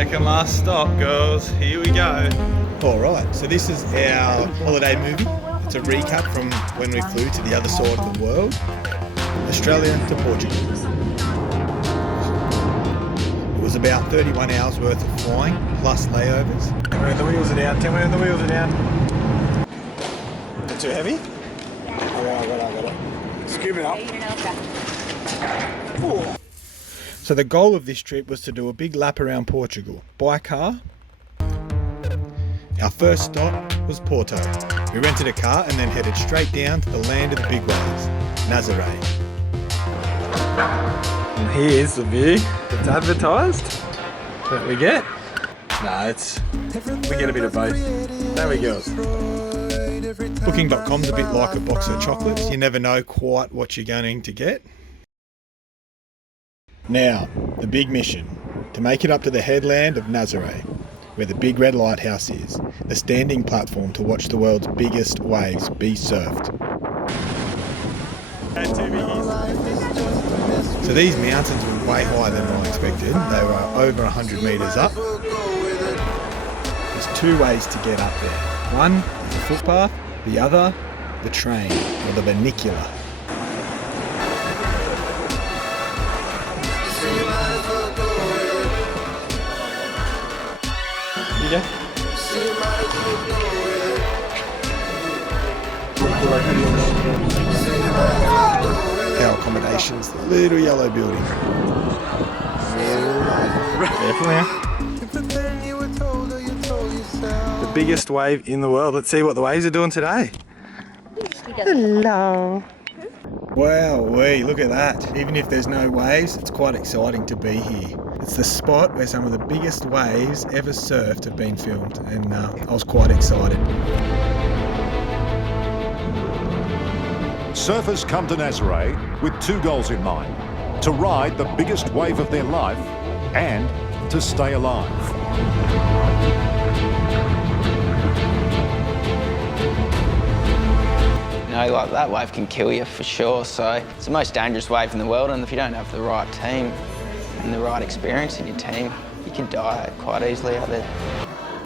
Second last stop, girls. Here we go. Alright, so this is our holiday movie. It's a recap from when we flew to the other side of the world, Australia to Portugal. It was about 31 hours worth of flying, plus layovers. Tell me when the wheels are down, tell me when the wheels are down. Not too heavy? I got it. Scoop it up. So the goal of this trip was to do a big lap around Portugal by car. Our first stop was Porto. We rented a car and then headed straight down to the land of the big waves, Nazaré. And here's the view that's advertised that we get. We get a bit of both. There we go. Booking.com's a bit like a box of chocolates. You never know quite what you're going to get. Now, the big mission, to make it up to the headland of Nazaré, where the big red lighthouse is, the standing platform to watch the world's biggest waves be surfed. So these mountains were way higher than I expected. They were over 100 metres up. There's two ways to get up there. One is the footpath, the other, the train, or the vernacular. Yeah. Our accommodations, the little yellow building. The biggest wave in the world. Let's see what the waves are doing today. Hello. Wow, look at that. Even if there's no waves, it's quite exciting to be here. It's the spot where some of the biggest waves ever surfed have been filmed, and I was quite excited. Surfers come to Nazaré with two goals in mind: to ride the biggest wave of their life and to stay alive. You know, like that wave can kill you for sure, so it's the most dangerous wave in the world, and if you don't have the right team and the right experience in your team, you can die quite easily out there.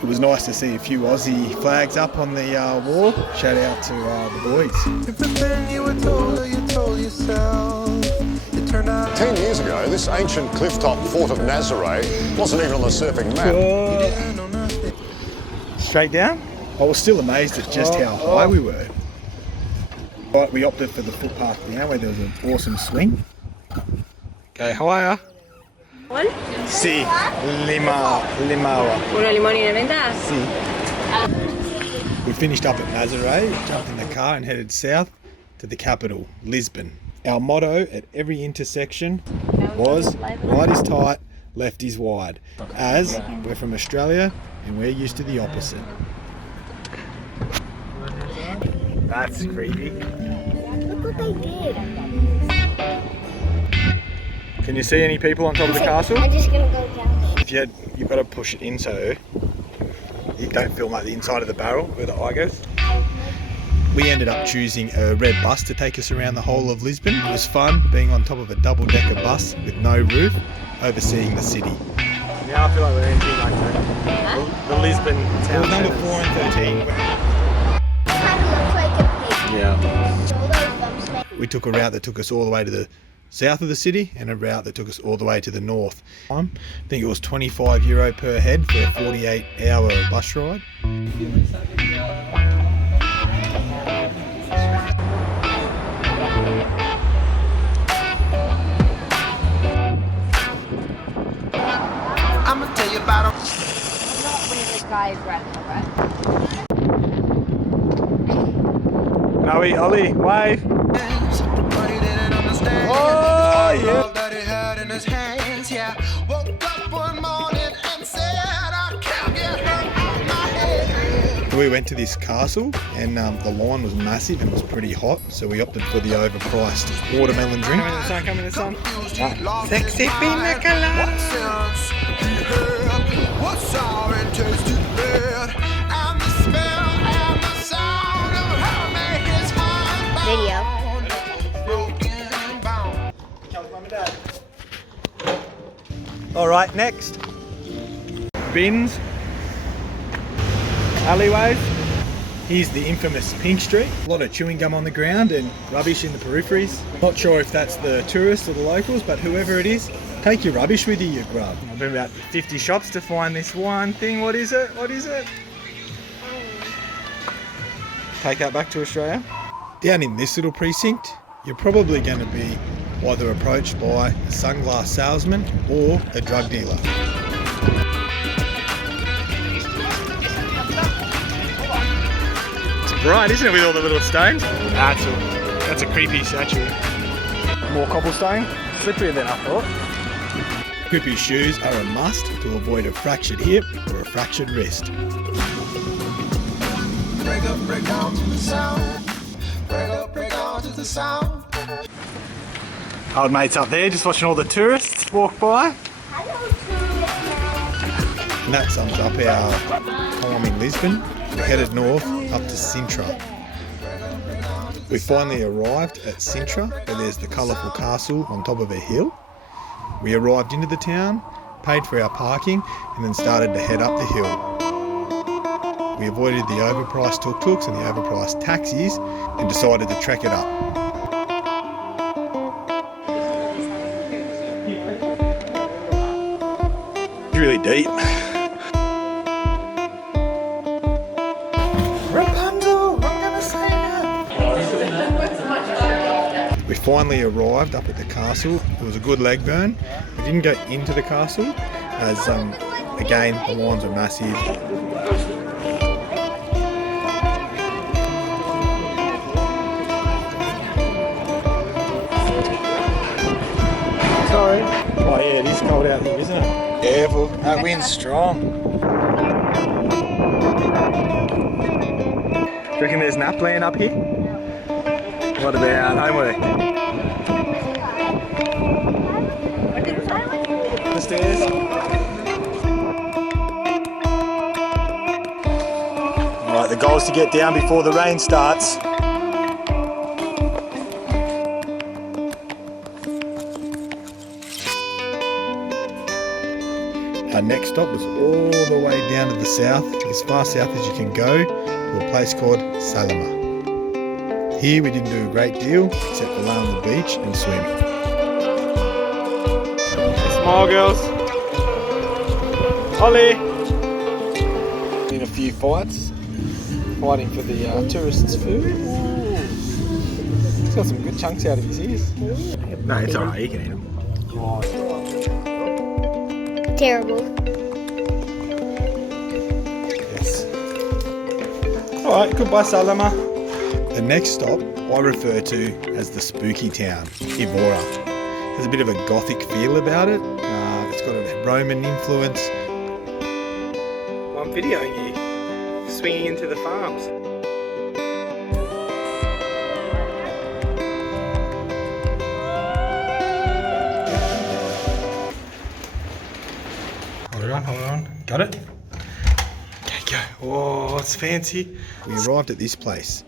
It was nice to see a few Aussie flags up on the wall. Shout out to the boys. 10 years ago, this ancient clifftop fort of Nazaré wasn't even on the surfing map. Straight down? I was still amazed at just how high we were. But we opted for the footpath down where there was an awesome swing. Go higher. Sí, Lima. Uno limón y una menta. Sí. We finished up at Nazaré, jumped in the car and headed south to the capital, Lisbon. Our motto at every intersection was right is tight, left is wide, as we're from Australia and we're used to the opposite. That's creepy. Look what they did. Can you see any people on top of the castle? I'm just gonna go down. If you've got to push it in so you don't feel like the inside of the barrel where the eye goes. We ended up choosing a red bus to take us around the whole of Lisbon. It was fun being on top of a double-decker bus with no roof, overseeing the city. Now I feel like we're entering like the Lisbon town. Well, number 4 and 13. Kind of looks like a pig. Yeah. We took a route that took us all the way to the south of the city and a route that took us all the way to the north. I think it was €25 per head for a 48-hour bus ride. I'm gonna tell you about him. Ollie, wave. Oh, yeah. That he had in his hands, yeah. Woke up one morning and said, I can't get her out my head. We went to this castle and the line was massive and it was pretty hot, so we opted for the overpriced watermelon drink. Come in the sun. Sexy pina colada. What's sour and tasted bad? And the smell and the sound of her made his heart Video. broken bone. All right, next. bins, alleyways. Here's the infamous Pink Street. A lot of chewing gum on the ground and rubbish in the peripheries. Not sure if that's the tourists or the locals, but whoever it is, take your rubbish with you, you grub. I've been about 50 shops to find this one thing. What is it? What is it? Take that back to Australia. Down in this little precinct, you're probably going to be either approached by a sunglass salesman or a drug dealer. It's bright, isn't it, with all the little stones? That's a creepy statue. More cobblestone, slipperier than I thought. Grippy shoes are a must to avoid a fractured hip or a fractured wrist. Break up, break down to the sound. Break up, break down to the sound. Old mate's up there just watching all the tourists walk by. And that sums up our time in Lisbon. We're headed north up to Sintra. We finally arrived at Sintra, where there's the colourful castle on top of a hill. We arrived into the town, paid for our parking, and then started to head up the hill. We avoided the overpriced tuk-tuks and the overpriced taxis and decided to trek it up. It's really deep. Rapunzel, I'm gonna say that. We finally arrived up at the castle. It was a good leg burn. We didn't go into the castle as, again, the lines were massive. Sorry. Oh yeah, it is cold out here, isn't it? Yeah, well, that wind's strong. Do you reckon there's napland up here? What about homework? The stairs. Alright, the goal is to get down before the rain starts. Our next stop was all the way down to the south, as far south as you can go, to a place called Salema. Here we didn't do a great deal, except for lay on the beach and swim. Smile, girls. Ollie! In a few fights, fighting for the tourists' food. Ooh. He's got some good chunks out of his ears. No, it's alright, you can eat them. Terrible. Yes. Alright, goodbye Salema. The next stop I refer to as the spooky town, Évora. There's a bit of a Gothic feel about it. It's got a Roman influence. I'm videoing you, swinging into the farms. Hold on. Got it? Okay, go. Oh, it's fancy. We arrived at this place.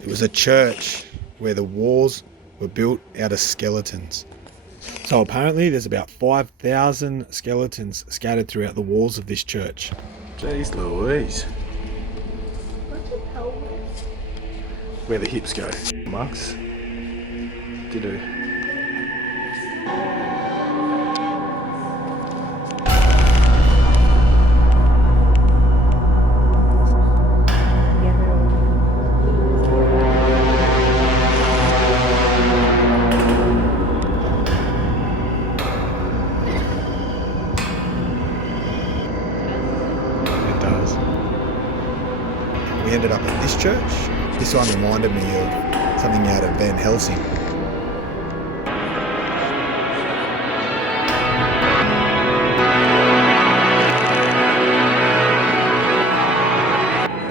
It was a church where the walls were built out of skeletons. So apparently there's about 5,000 skeletons scattered throughout the walls of this church. Jeez Louise. Where the hips go. Monks. Ditto. We ended up at this church. This one reminded me of something out of Van Helsing.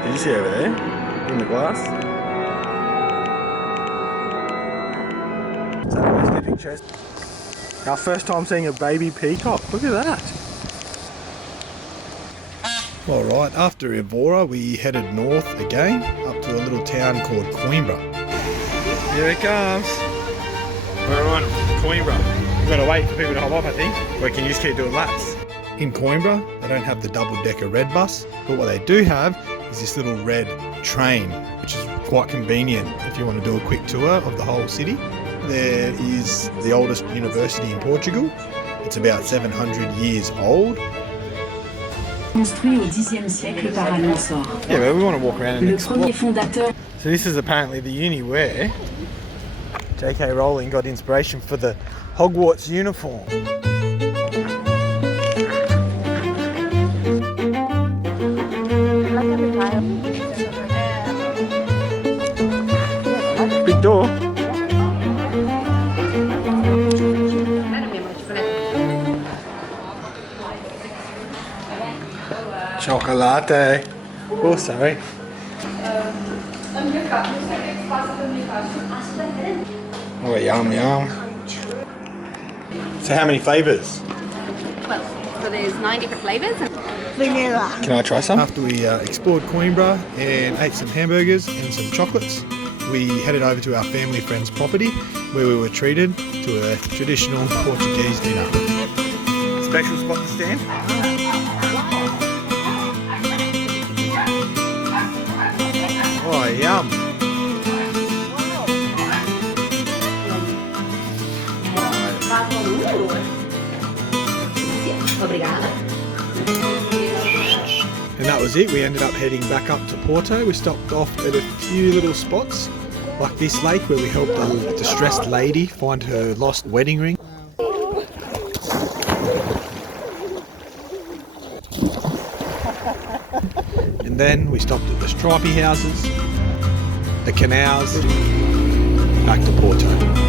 Did you see over there? In the glass? Is that a nice sleeping chest? Our first time seeing a baby peacock. Look at that. Alright, after Évora we headed north again up to a little town called Coimbra. Here it comes. We're on Coimbra. We've got to wait for people to hop off, I think. Or we can just keep doing laps. In Coimbra, They don't have the double-decker red bus, but what they do have is this little red train, which is quite convenient if you want to do a quick tour of the whole city. There is the oldest university in Portugal. It's about 700 years old. Construit au Xe siècle par Almanzor. Yeah, but we want to walk around and Le explore. premier fondateur. So this is apparently the uni where J.K. Rowling got inspiration for the Hogwarts uniform. Big door. Chocolate. Oh, sorry. Oh, yum, yum. So how many flavours? 12. So there's 9 different flavours. Vanilla. Can I try some? After we explored Coimbra and ate some hamburgers and some chocolates, we headed over to our family friend's property where we were treated to a traditional Portuguese dinner. Special spot to stand. Oh, yum. And that was it. We ended up heading back up to Porto. We stopped off at a few little spots like this lake where we helped a distressed lady find her lost wedding ring. And then we stopped at the stripy houses, the canals, back to Porto.